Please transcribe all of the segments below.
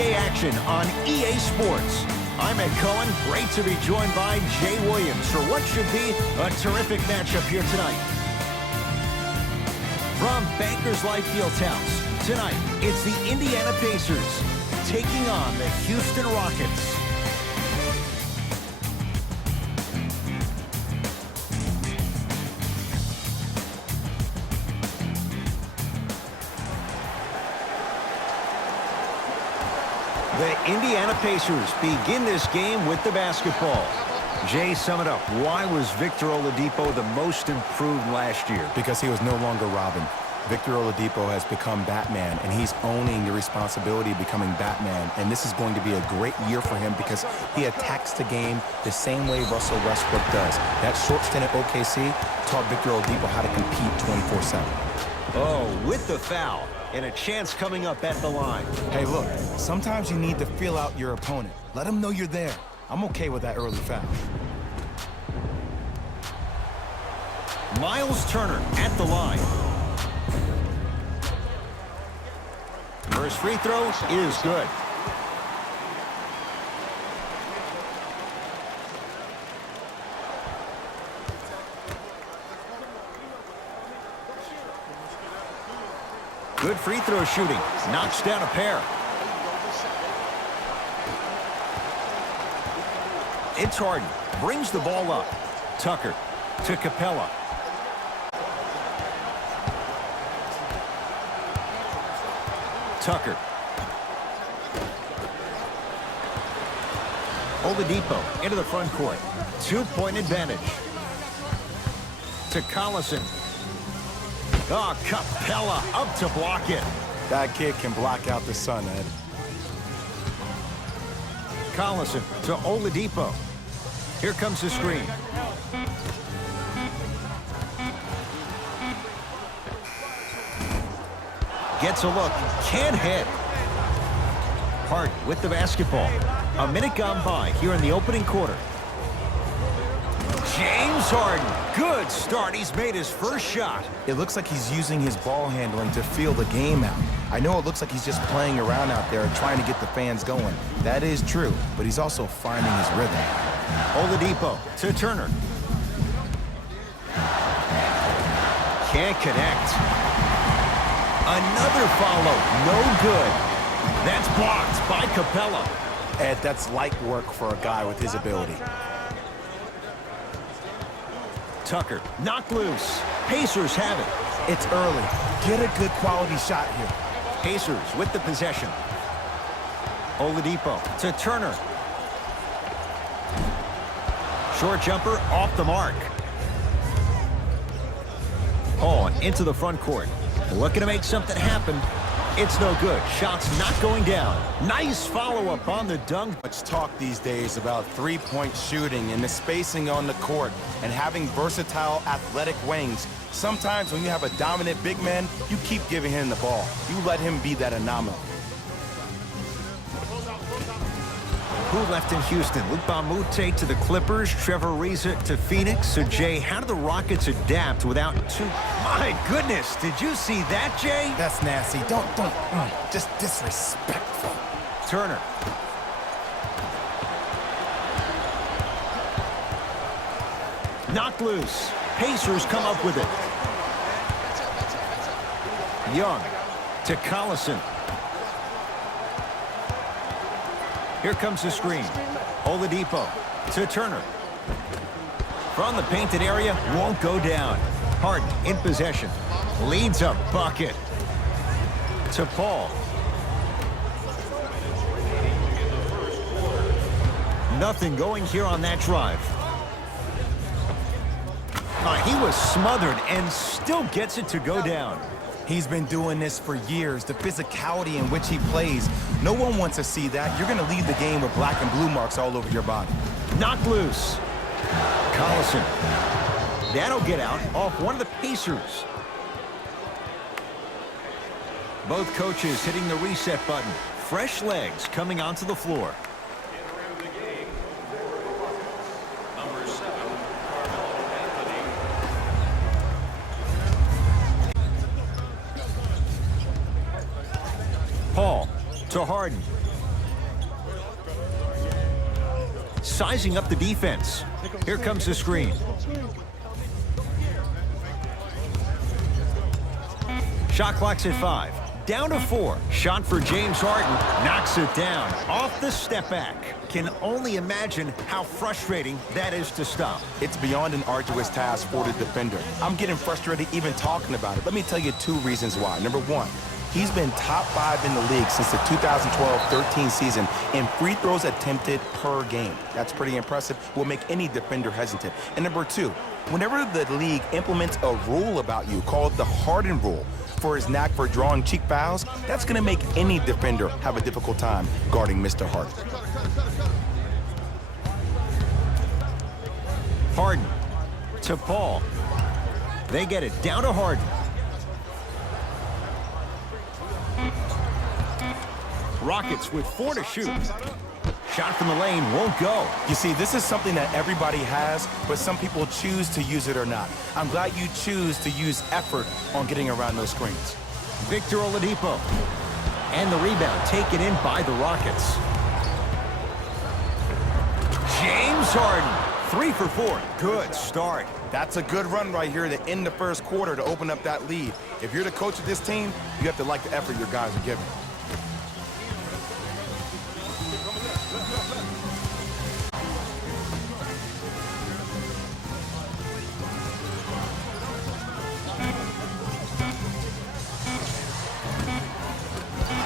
NBA action on EA Sports. I'm Ed Cohen. Great to be joined by Jay Williams for what should be a terrific matchup here tonight. From Bankers Life Fieldhouse, tonight it's the Indiana Pacers taking on the Houston Rockets. The Indiana Pacers begin this game with the basketball. Jay, sum it up. Why was Victor Oladipo the most improved last year? Because he was no longer Robin. Victor Oladipo has become Batman, and he's owning the responsibility of becoming Batman. And this is going to be a great year for him because he attacks the game the same way Russell Westbrook does. That short stint at OKC taught Victor Oladipo how to compete 24/7. Oh, with the foul. And a chance coming up at the line. Hey, look, sometimes you need to feel out your opponent. Let him know you're there. I'm okay with that early foul. Miles Turner at the line. First free throw is good. Good free throw shooting. Knocks down a pair. It's Harden. Brings the ball up. Tucker to Capella. Tucker. Oladipo into the front court. 2-point advantage. To Collison. Oh, Capella up to block it. That kid can block out the sun, Ed. Collison to Oladipo. Here comes the screen. Gets a look. Can't hit. Harden with the basketball. A minute gone by here in the opening quarter. James Harden. Good start. He's made his first shot. It looks like he's using his ball handling to feel the game out. I know it looks like he's just playing around out there and trying to get the fans going. That is true, but he's also finding his rhythm. Oladipo to Turner. Can't connect. Another follow. No good. That's blocked by Capella. Ed, that's light work for a guy with his ability. Tucker knocked loose. Pacers have it. It's early. Get a good quality shot here. Pacers with the possession. Oladipo to Turner. Short jumper off the mark. Paul into the front court. Looking to make something happen. It's no good. Shots not going down. Nice follow-up on the dunk. Much talk these days about three-point shooting and the spacing on the court and having versatile athletic wings. Sometimes when you have a dominant big man, you keep giving him the ball. You let him be that anomaly. Who left in Houston? Luke Bamute to the Clippers, Trevor Ariza to Phoenix. So, Jay, how do the Rockets adapt without two? My goodness, did you see that, Jay? That's nasty. Just disrespectful. Turner. Knocked loose. Pacers come up with it. Young to Collison. Here comes the screen. Oladipo to Turner. From the painted area, won't go down. Harden in possession. Leads a bucket. To Paul. Nothing going here on that drive. He was smothered and still gets it to go down. He's been doing this for years. The physicality in which he plays. No one wants to see that. You're going to leave the game with black and blue marks all over your body. Knocked loose. Collison. That'll get out off one of the Pacers. Both coaches hitting the reset button. Fresh legs coming onto the floor. Paul to Harden. sizing up the defense. Here comes the screen. Shot clock's at 5. Down to 4. Shot for James Harden. Knocks it down. Off the step back. Can only imagine how frustrating that is to stop. It's beyond an arduous task for the defender. I'm getting frustrated even talking about it. Let me tell you 2 reasons why. Number 1, he's been top 5 in the league since the 2012-13 season in free throws attempted per game. That's pretty impressive. Will make any defender hesitant. And number 2, whenever the league implements a rule about you called the Harden rule for his knack for drawing cheap fouls, that's going to make any defender have a difficult time guarding Mr. Harden. Harden to Paul. They get it down to Harden. Rockets with 4 to shoot. Shot from the lane won't go. You see, this is something that everybody has, but some people choose to use it or not. I'm glad you choose to use effort on getting around those screens. Victor Oladipo. And the rebound taken in by the Rockets. James Harden. 3 for 4. Good start. That's a good run right here to end the first quarter to open up that lead. If you're the coach of this team, you have to like the effort your guys are giving.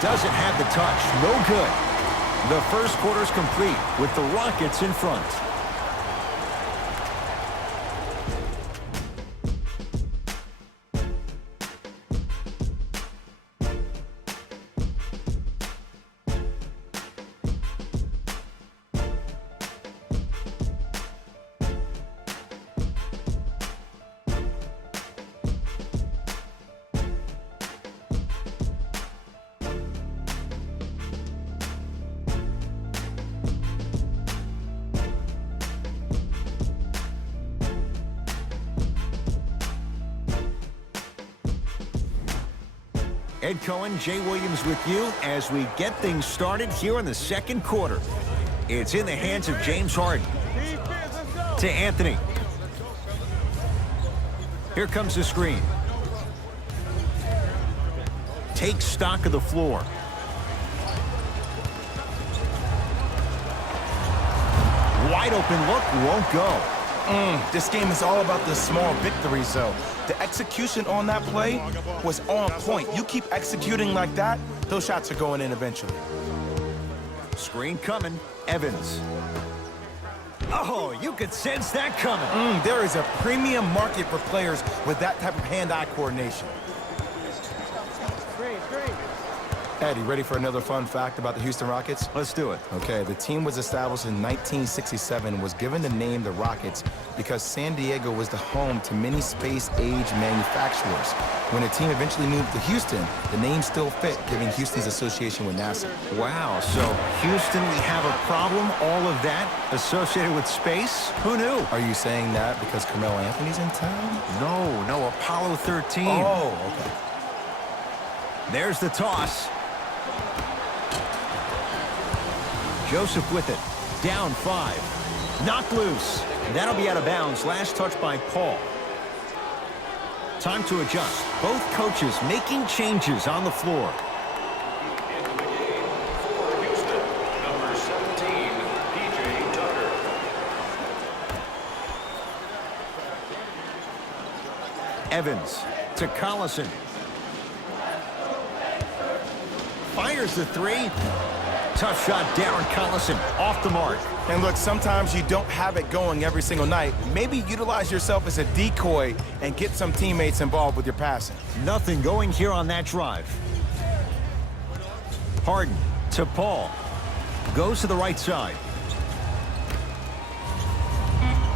Doesn't have the touch. No good. The first quarter's complete with the Rockets in front. Ed Cohen, Jay Williams with you as we get things started here in the second quarter. It's in the hands of James Harden. To Anthony. Here comes the screen. Takes stock of the floor. Wide open look, won't go. This game is all about the small victories, though. The execution on that play was on point. You keep executing like that, those shots are going in eventually. Screen coming. Evans. Oh, you could sense that coming. There is a premium market for players with that type of hand-eye coordination. Eddie, ready for another fun fact about the Houston Rockets? Let's do it. Okay, the team was established in 1967 and was given the name the Rockets because San Diego was the home to many space-age manufacturers. When the team eventually moved to Houston, the name still fit, giving Houston's association with NASA. Wow, so Houston, we have a problem, all of that associated with space? Who knew? Are you saying that because Carmelo Anthony's in town? No, Apollo 13. Oh, okay. There's the toss. Joseph with it. Down 5. Knocked loose. That'll be out of bounds. Last touch by Paul. Time to adjust. Both coaches making changes on the floor. Into the game for Houston, number 17, PJ Tucker. Evans to Collison. Fires the 3. Tough shot, Darren Collison, off the mark. And look, sometimes you don't have it going every single night. Maybe utilize yourself as a decoy and get some teammates involved with your passing. Nothing going here on that drive. Harden to Paul. Goes to the right side.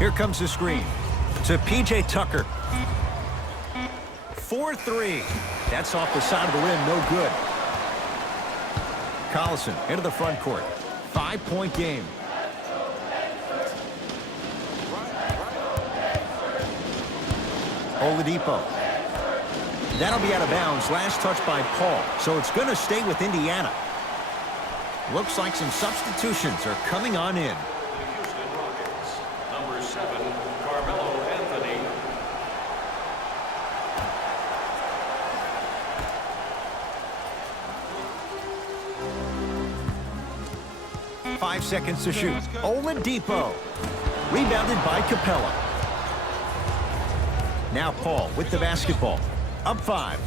Here comes the screen. To PJ Tucker. 4-3. That's off the side of the rim, no good. Collison into the front court. 5-point game. Oladipo. That'll be out of bounds. Last touch by Paul. So it's going to stay with Indiana. Looks like some substitutions are coming on in. 7, Carmelo Anthony. Five seconds to shoot. Oladipo. Rebounded by Capella. Now Paul with the basketball. Up 5.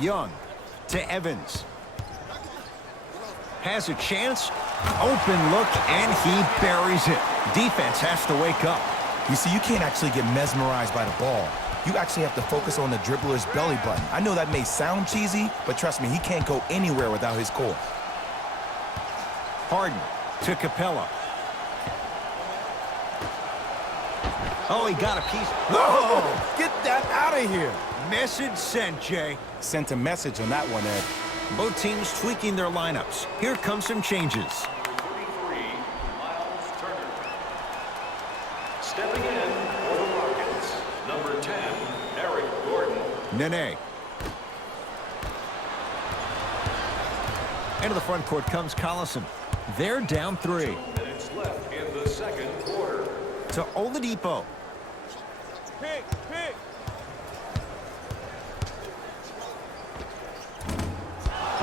Young to Evans. Has a chance. Open look, and he buries it. Defense has to wake up. You see, you can't actually get mesmerized by the ball. You actually have to focus on the dribbler's belly button. I know that may sound cheesy, but trust me, he can't go anywhere without his core. Harden to Capella. Oh, he got a piece. Oh, get that out of here. Message sent, Jay. Sent a message on that one, Ed. Both teams tweaking their lineups. Here come some changes. 33, Miles Turner. Stepping in for the Rockets, number 10, Eric Gordon. Nene. Into the front court comes Collison. They're down 3. 2 minutes left in the second quarter. To Oladipo. Pick.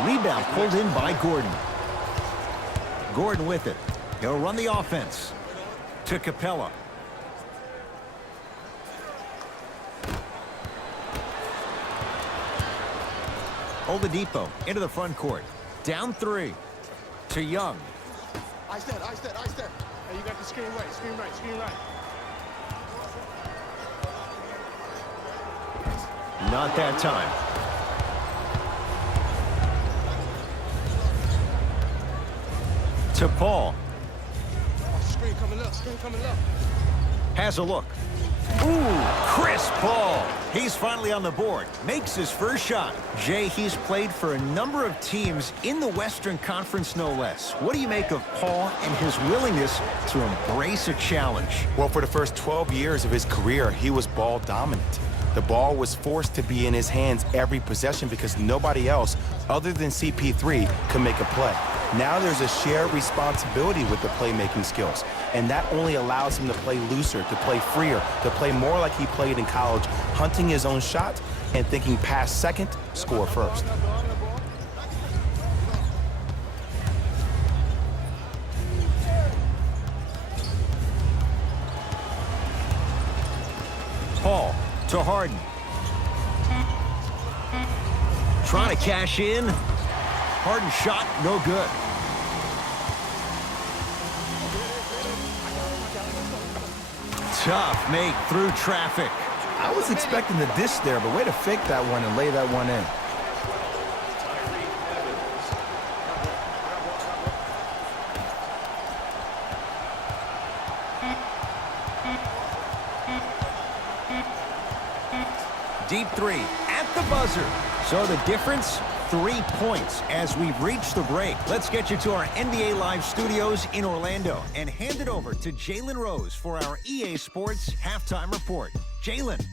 Rebound pulled in by Gordon. Gordon with it. He'll run the offense. To Capella. Oladipo into the front court. Down 3. To Young. Ice that. Hey, you got the screen right. Not that time. To Paul. Screen coming up. Has a look. Ooh, Chris Paul. He's finally on the board. Makes his first shot. Jay, he's played for a number of teams in the Western Conference, no less. What do you make of Paul and his willingness to embrace a challenge? Well, for the first 12 years of his career, he was ball dominant. The ball was forced to be in his hands every possession because nobody else, other than CP3, could make a play. Now there's a shared responsibility with the playmaking skills, and that only allows him to play looser, to play freer, to play more like he played in college, hunting his own shot and thinking pass second, score first. Paul to Harden. Trying to cash in. Harden shot, no good. Tough make through traffic. I was expecting the dish there, but way to fake that one and lay that one in. Deep 3 at the buzzer. So the difference, 3 points as we've reached the break. Let's get you to our NBA Live studios in Orlando and hand it over to Jalen Rose for our EA Sports Halftime Report. Jalen.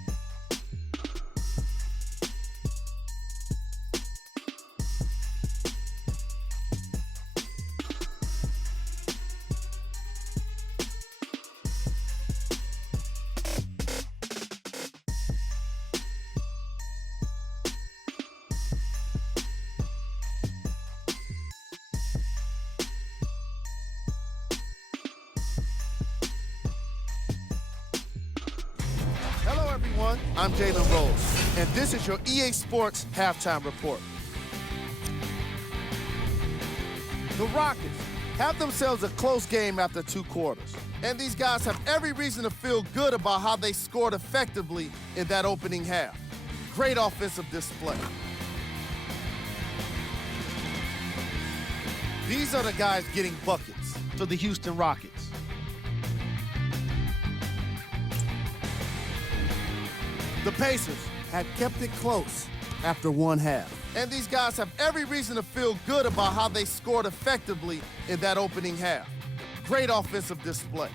Hello, everyone. I'm Jalen Rose, and this is your EA Sports Halftime Report. The Rockets have themselves a close game after 2 quarters, and these guys have every reason to feel good about how they scored effectively in that opening half. Great offensive display. These are the guys getting buckets for the Houston Rockets. The Pacers had kept it close after 1 half. And these guys have every reason to feel good about how they scored effectively in that opening half. Great offensive display.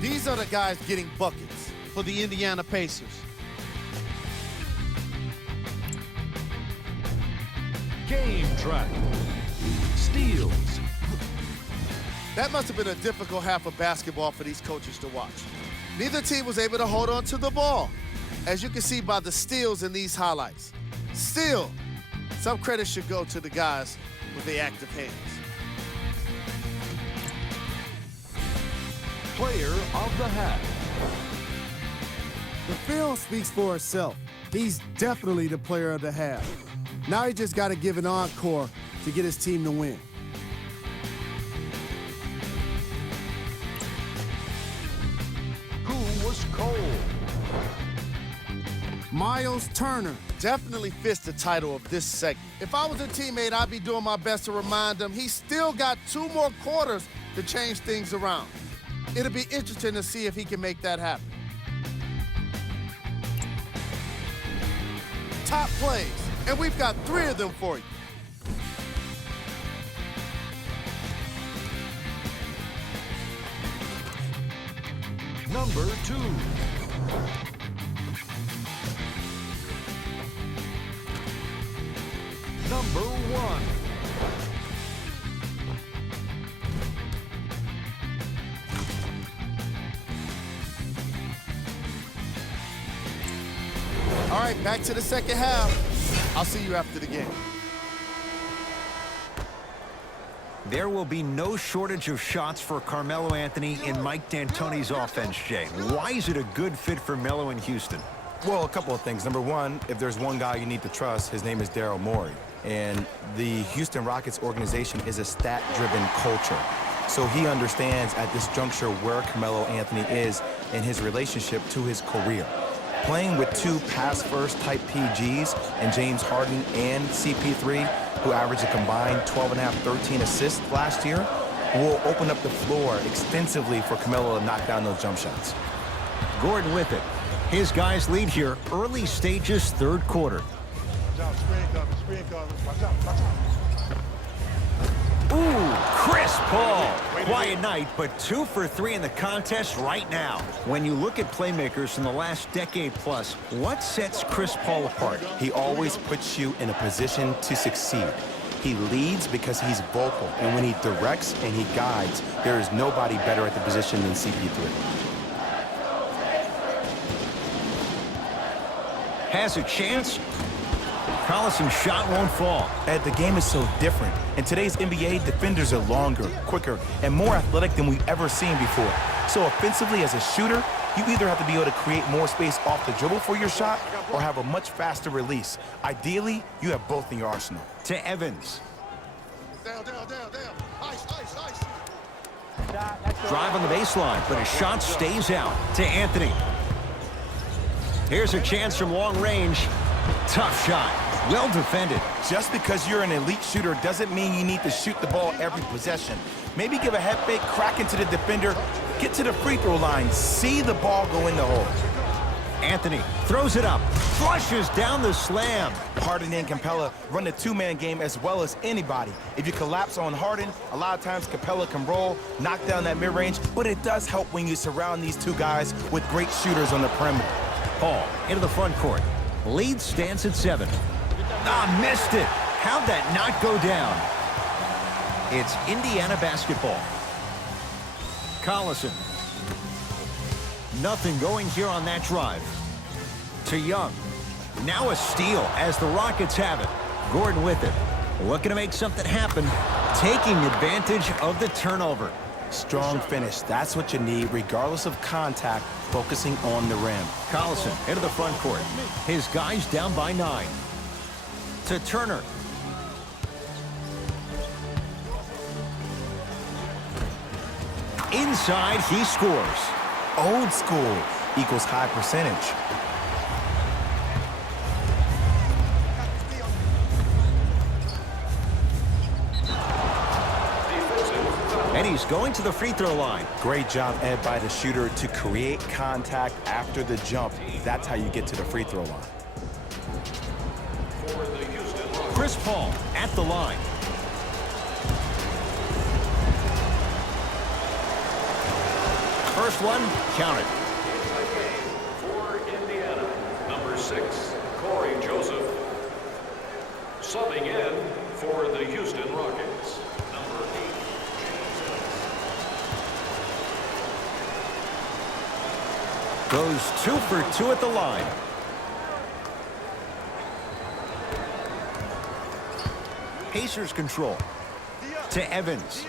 These are the guys getting buckets for the Indiana Pacers. Game track. Steals. That must have been a difficult half of basketball for these coaches to watch. Neither team was able to hold on to the ball, as you can see by the steals in these highlights. Still, some credit should go to the guys with the active hands. Player of the half. The film speaks for itself. He's definitely the player of the half. Now he just got to give an encore to get his team to win. Who was cold? Miles Turner. Definitely fits the title of this segment. If I was a teammate, I'd be doing my best to remind him he's still got 2 more quarters to change things around. It'll be interesting to see if he can make that happen. Top plays, and we've got 3 of them for you. Number 2. Number 1. All right, back to the second half. I'll see you after the game. There will be no shortage of shots for Carmelo Anthony in Mike D'Antoni's offense, Jay. Why is it a good fit for Melo in Houston? Well, a couple of things. Number one, if there's one guy you need to trust, his name is Daryl Morey. And the Houston Rockets organization is a stat-driven culture. So he understands at this juncture where Carmelo Anthony is in his relationship to his career. Playing with 2 pass-first type PGs and James Harden and CP3, who averaged a combined 12.5, 13 assists last year, will open up the floor extensively for Carmelo to knock down those jump shots. Gordon with it. His guys lead here, early stages, 3rd quarter. Ooh, Chris Paul. Quiet night, but 2 for 3 in the contest right now. When you look at playmakers in the last decade plus, what sets Chris Paul apart? He always puts you in a position to succeed. He leads because he's vocal, and when he directs and he guides, there is nobody better at the position than CP3. Has a chance. Collison's shot won't fall. The game is so different. In today's NBA, defenders are longer, quicker, and more athletic than we've ever seen before. So offensively, as a shooter, you either have to be able to create more space off the dribble for your shot or have a much faster release. Ideally, you have both in your arsenal. To Evans. Down. Ice. Drive on the baseline, but his shot stays out. To Anthony. Here's a chance from long range. Tough shot. Well defended. Just because you're an elite shooter doesn't mean you need to shoot the ball every possession. Maybe give a head fake, crack into the defender, get to the free throw line, see the ball go in the hole. Anthony throws it up, flushes down the slam. Harden and Capella run the 2-man game as well as anybody. If you collapse on Harden, a lot of times Capella can roll, knock down that mid-range, but it does help when you surround these 2 guys with great shooters on the perimeter. Paul into the front court. Lead stands at 7. Missed it. How'd that not go down? It's Indiana basketball. Collison. Nothing going here on that drive. To Young. Now a steal as the Rockets have it. Gordon with it. Looking to make something happen. Taking advantage of the turnover. Strong finish. That's what you need, regardless of contact, focusing on the rim. Collison into the front court. His guys down by 9. To Turner. Inside, he scores. Old school equals high percentage. And he's going to the free throw line. Great job, Ed, by the shooter to create contact after the jump. That's how you get to the free throw line. Chris Paul at the line. First one, count it. 6, Corey Joseph. Subbing in for the Houston Rockets, number 8, Goes 2 for 2 at the line. Pacers control. To Evans.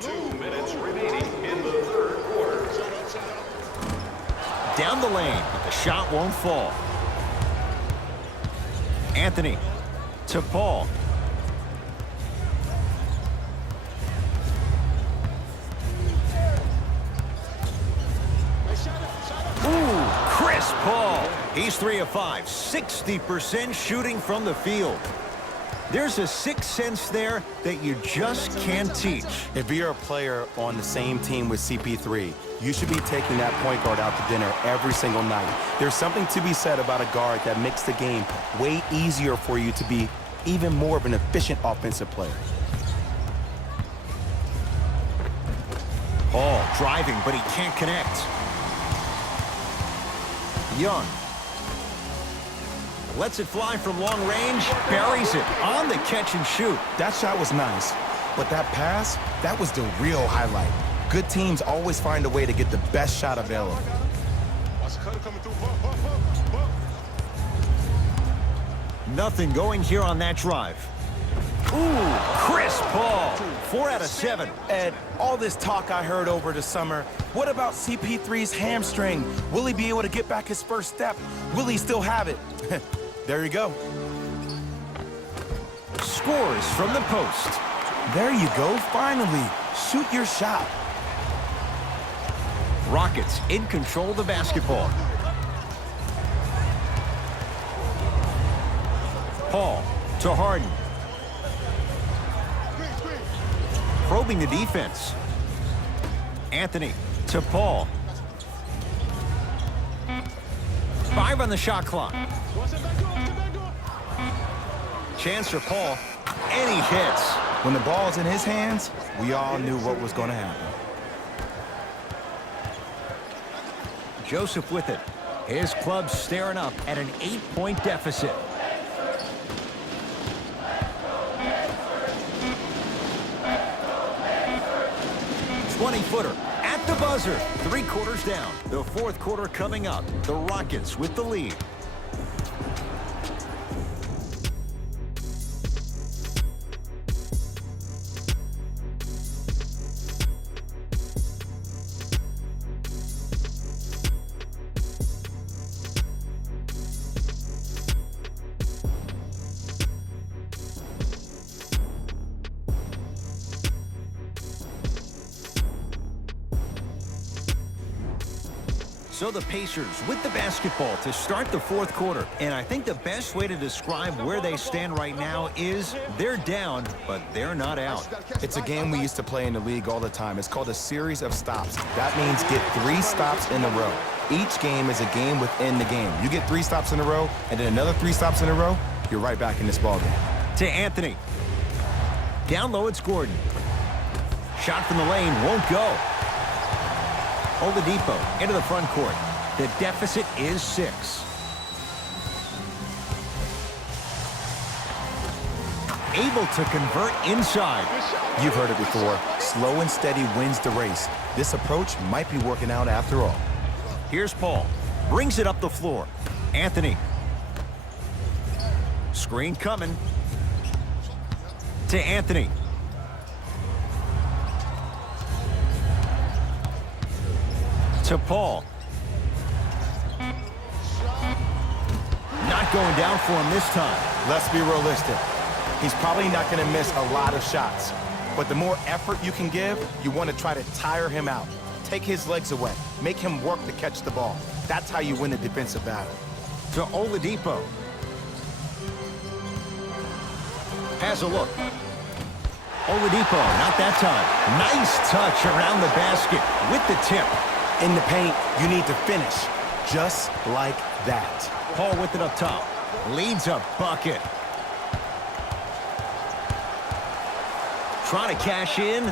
2 minutes remaining in the third quarter. Down the lane, but the shot won't fall. Anthony to Paul. Ooh, Chris Paul. He's 3 of 5, 60% shooting from the field. There's a sixth sense there that you just can't teach. If you're a player on the same team with CP3, you should be taking that point guard out to dinner every single night. There's something to be said about a guard that makes the game way easier for you to be even more of an efficient offensive player. Paul driving, but he can't connect. Young lets it fly from long range, buries it on the catch and shoot. That shot was nice, but that pass, that was the real highlight. Good teams always find a way to get the best shot available. Nothing going here on that drive. Ooh, Chris Paul, 4 out of 7. Ed, all this talk I heard over the summer, what about CP3's hamstring? Will he be able to get back his first step? Will he still have it? There you go. Scores from the post. There you go, finally. Shoot your shot. Rockets in control of the basketball. Paul to Harden. Probing the defense. Anthony to Paul. 5 on the shot clock. Chance for Paul, and he hits. When the ball's in his hands, we all knew what was going to happen. Joseph with it. His club staring up at an 8-point deficit. At the buzzer, 3 quarters down. The fourth quarter coming up. The Rockets with the lead. So the Pacers with the basketball to start the fourth quarter. And I think the best way to describe where they stand right now is they're down, but they're not out. It's a game we used to play in the league all the time. It's called a series of stops. That means get 3 stops in a row. Each game is a game within the game. You get 3 stops in a row, and then another 3 stops in a row, you're right back in this ballgame. To Anthony. Down low, it's Gordon. Shot from the lane won't go. Oladipo into the front court. The deficit is 6. Able to convert inside. You've heard it before. Slow and steady wins the race. This approach might be working out after all. Here's Paul. Brings it up the floor. Anthony. Screen coming. To Anthony. To Paul. Not going down for him this time. Let's be realistic. He's probably not going to miss a lot of shots. But the more effort you can give, you want to try to tire him out. Take his legs away. Make him work to catch the ball. That's how you win the defensive battle. To Oladipo. Has a look. Oladipo, not that time. Nice touch around the basket with the tip. In the paint, you need to finish just like that. Paul with it up top. Leads a bucket. Trying to cash in.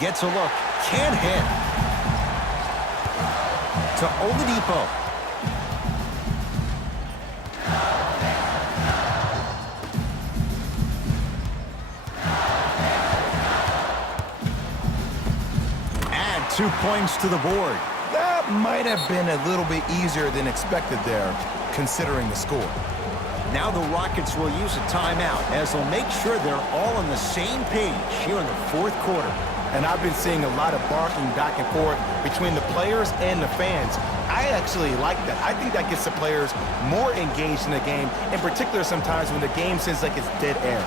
Gets a look. Can't hit. To Oladipo. 2 points to the board. That might have been a little bit easier than expected there, considering the score. Now the Rockets will use a timeout as they'll make sure they're all on the same page here in the fourth quarter. And I've been seeing a lot of barking back and forth between the players and the fans. I actually like that. I think that gets the players more engaged in the game, in particular sometimes when the game seems like it's dead air.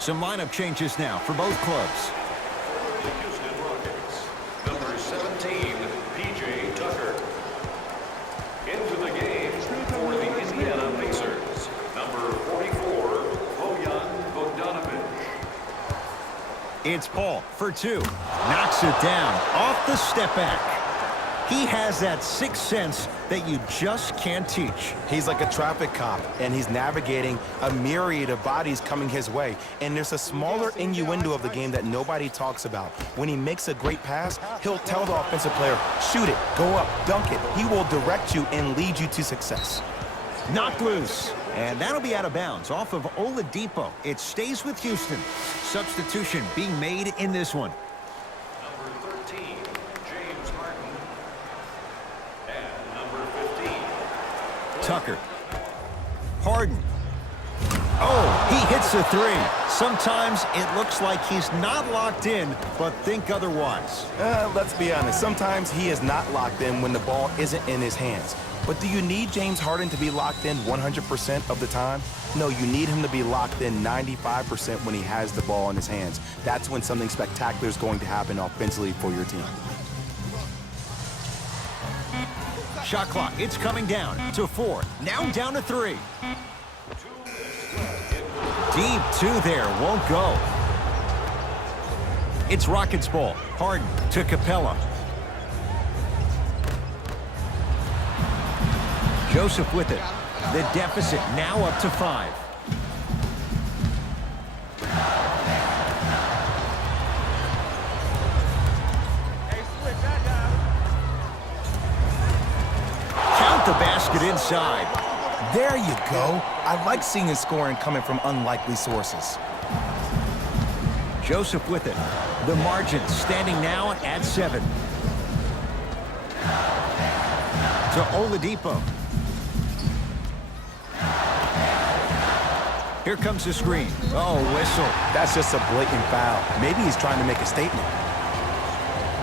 Some lineup changes now for both clubs. The Houston Rockets, number 17, P.J. Tucker. Into the game for the Indiana Pacers, number 44, Bojan Bogdanovic. It's Paul for 2. Knocks it down off the step back. He has that sixth sense that you just can't teach. He's like a traffic cop, and he's navigating a myriad of bodies coming his way. And there's a smaller innuendo of the game that nobody talks about. When he makes a great pass, he'll tell the offensive player, shoot it, go up, dunk it. He will direct you and lead you to success. Knocked loose. And that'll be out of bounds off of Oladipo. It stays with Houston. Substitution being made in this one. Number 13, James Harden. And number 15, Tucker. Harden. Oh, he hits the 3. Sometimes it looks like he's not locked in, but think otherwise. Let's be honest. Sometimes he is not locked in when the ball isn't in his hands. But do you need James Harden to be locked in 100% of the time? No, you need him to be locked in 95% when he has the ball in his hands. That's when something spectacular is going to happen offensively for your team. Shot clock, it's coming down to 4. Now down to 3. Deep 2 there, won't go. It's Rockets ball. Harden to Capella. Joseph with it. The deficit now up to 5. Count the basket inside. There you go. I like seeing his scoring coming from unlikely sources. Joseph with it. The margin standing now at 7. To Oladipo. Here comes the screen. Oh, whistle. That's just a blatant foul. Maybe he's trying to make a statement.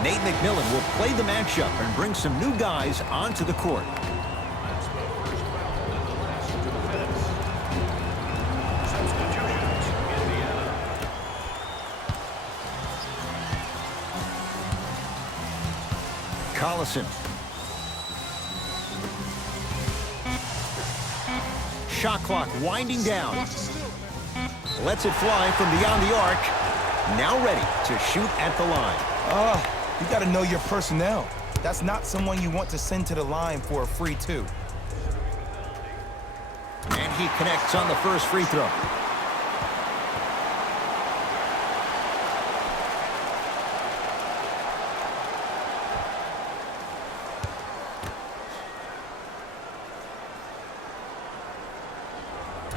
Nate McMillan will play the matchup and bring some new guys onto the court. substitutions, Indiana. Collison. Shot clock winding down. Lets it fly from beyond the arc. Now ready to shoot at the line. You got to know your personnel. That's not someone you want to send to the line for a free 2. And he connects on the first free throw.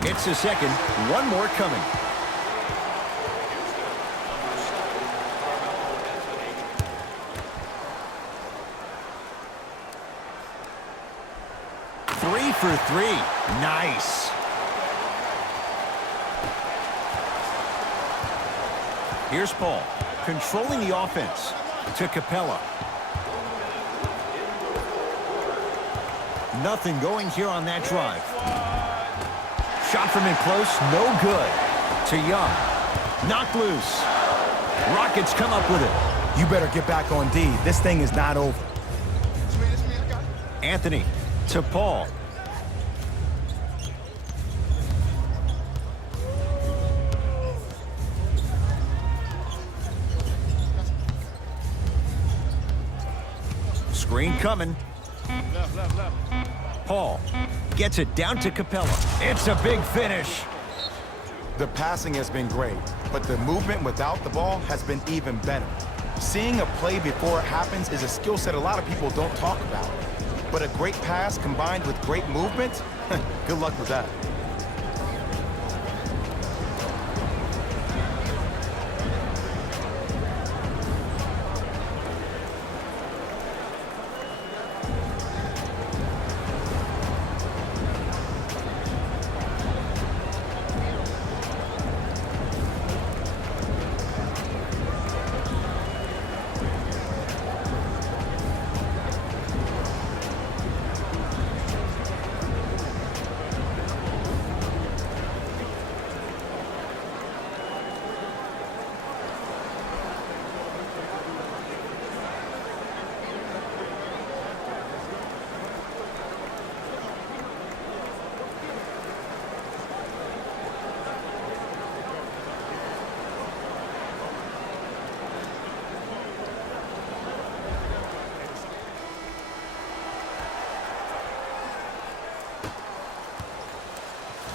It's a second. One more coming. 3 for 3. Nice. Here's Paul, controlling the offense to Capella. Nothing going here on that drive. Shot from in close, no good. To Young. Knocked loose. Rockets come up with it. You better get back on D. This thing is not over. Anthony to Paul. Screen coming. Paul gets it down to Capella. It's a big finish. The passing has been great, but the movement without the ball has been even better. Seeing a play before it happens is a skill set a lot of people don't talk about. But a great pass combined with great movement, good luck with that.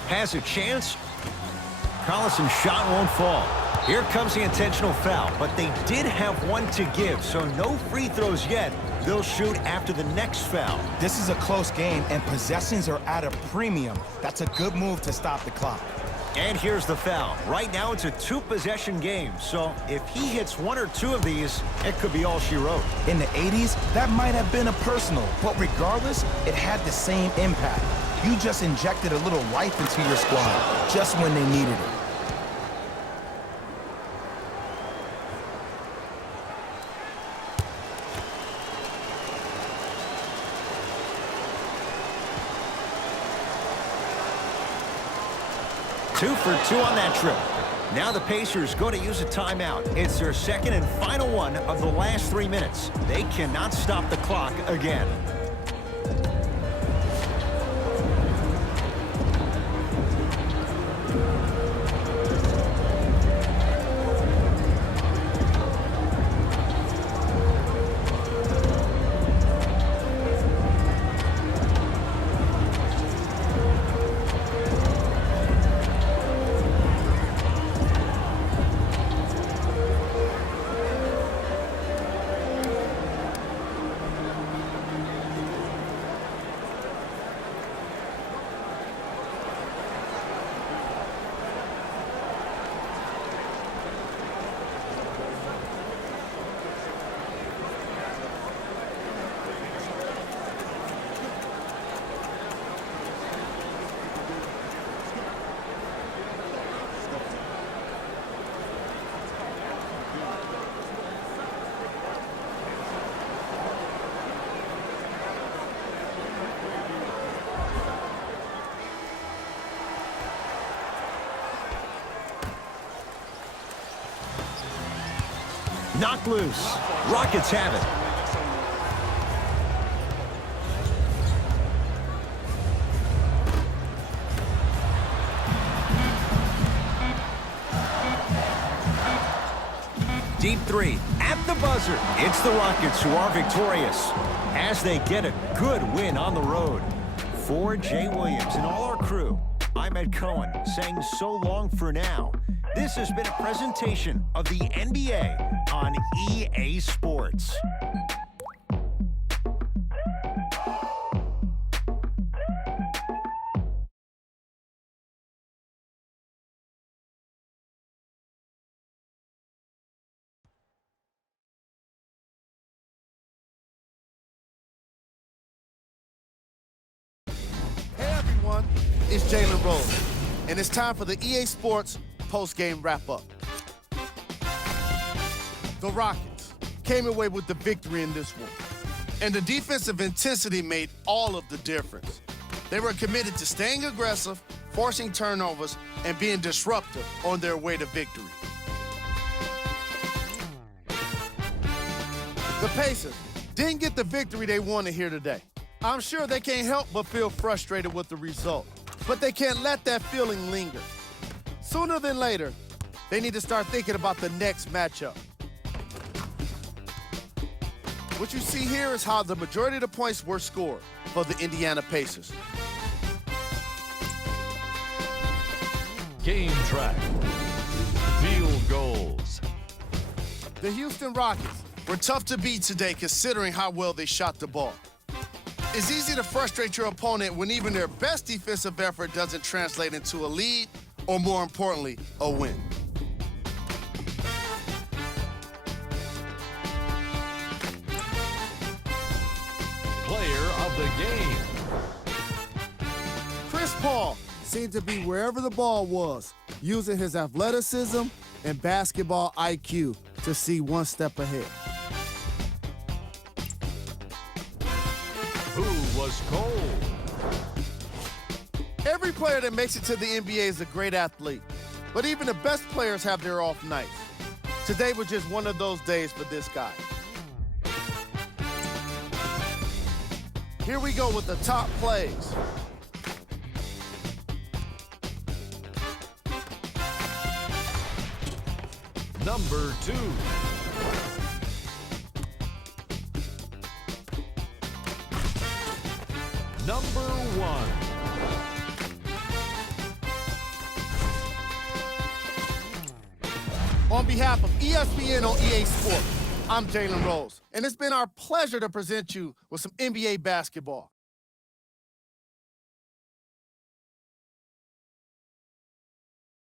Has a chance. Collison's shot won't fall. Here comes the intentional foul, but they did have one to give, so no free throws yet. They'll shoot after the next foul. This is a close game, and possessions are at a premium. That's a good move to stop the clock. And here's the foul. Right now, it's a two-possession game, so if he hits one or two of these, it could be all she wrote. In the 80s, that might have been a personal, but regardless, it had the same impact. You just injected a little life into your squad, just when they needed it. Two for two on that trip. Now the Pacers go to use a timeout. It's their second and final one of the last 3 minutes. They cannot stop the clock again. Knocked loose. Rockets have it. Deep three at the buzzer. It's the Rockets who are victorious as they get a good win on the road. For Jay Williams and all our crew, I'm Ed Cohen saying so long for now. This has been a presentation of the NBA on EA Sports. Hey everyone, it's Jalen Rose, and it's time for the EA Sports post-game wrap-up. The Rockets came away with the victory in this one, and the defensive intensity made all of the difference. They were committed to staying aggressive, forcing turnovers, and being disruptive on their way to victory. The Pacers didn't get the victory they wanted here today. I'm sure they can't help but feel frustrated with the result, but they can't let that feeling linger. Sooner than later, they need to start thinking about the next matchup. What you see here is how the majority of the points were scored for the Indiana Pacers. Game track. Field goals. The Houston Rockets were tough to beat today considering how well they shot the ball. It's easy to frustrate your opponent when even their best defensive effort doesn't translate into a lead, or more importantly, a win. Player of the game. Chris Paul Seemed to be wherever the ball was, using his athleticism and basketball IQ to see one step ahead. Who was cold? Every player that makes it to the NBA is a great athlete, but even the best players have their off nights. Today was just one of those days for this guy. Here we go with the top plays. Number 2. Number 1. On behalf of ESPN on EA Sports, I'm Jalen Rose, and it's been our pleasure to present you with some NBA basketball.